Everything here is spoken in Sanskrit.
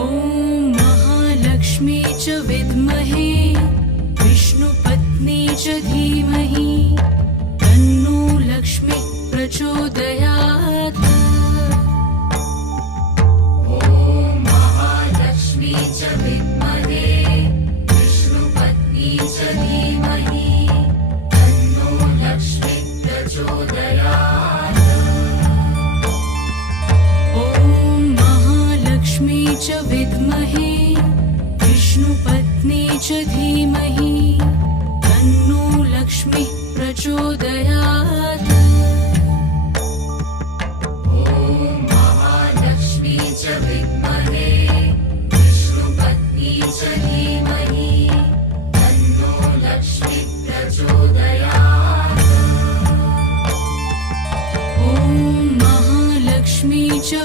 ॐ महालक्ष्मी च विद्महे विष्णुपत्नी च धीमहि तन्नो लक्ष्मी प्रचोदयात्। ॐ महालक्ष्मी च विद्महे विष्णुपत्नी च धीमहि तन्नो लक्ष्मी प्रचोदयात्। ॐ महालक्ष्मी च विद्महे विष्णुपत्नी च धीमहि तन्नो लक्ष्मी प्रचोदयात्।